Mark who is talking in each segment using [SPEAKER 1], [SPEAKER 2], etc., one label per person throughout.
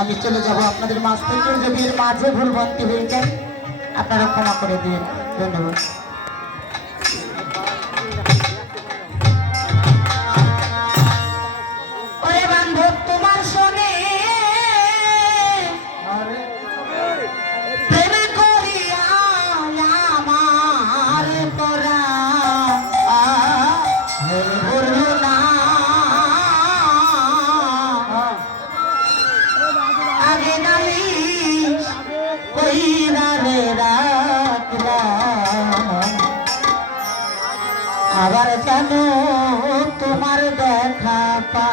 [SPEAKER 1] আমি চলে যাব আপনাদের মাঝ থেকে যদি এর মাঝে ভুলভক্তি হয়ে যায়, আপনারা ক্ষমা করে দিন। ধন্যবাদ। যেন তোমার দেখা পা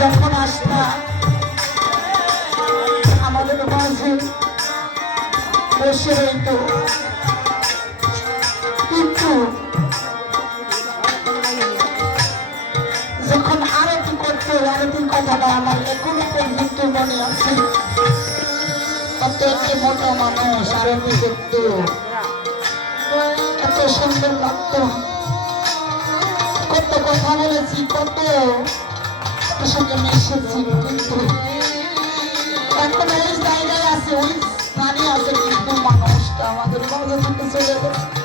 [SPEAKER 1] যখন আসলা আমাদের মাঝে বসে রইত। কিন্তু যখন আরতি করতো, আরতির কথাটা আমার এখনও পর্যন্ত মনে আছে কত একটি মোটা মানুষ আরতি করত। এত সুন্দর লাগতো। কত কথা বলেছি, কত ওর সঙ্গে মিশেছি। কিন্তু ওই জায়গায় আছে, ওই স্থানে আছে, কিন্তু মানুষটা আমাদের মাঝে থেকে চলে গেছে।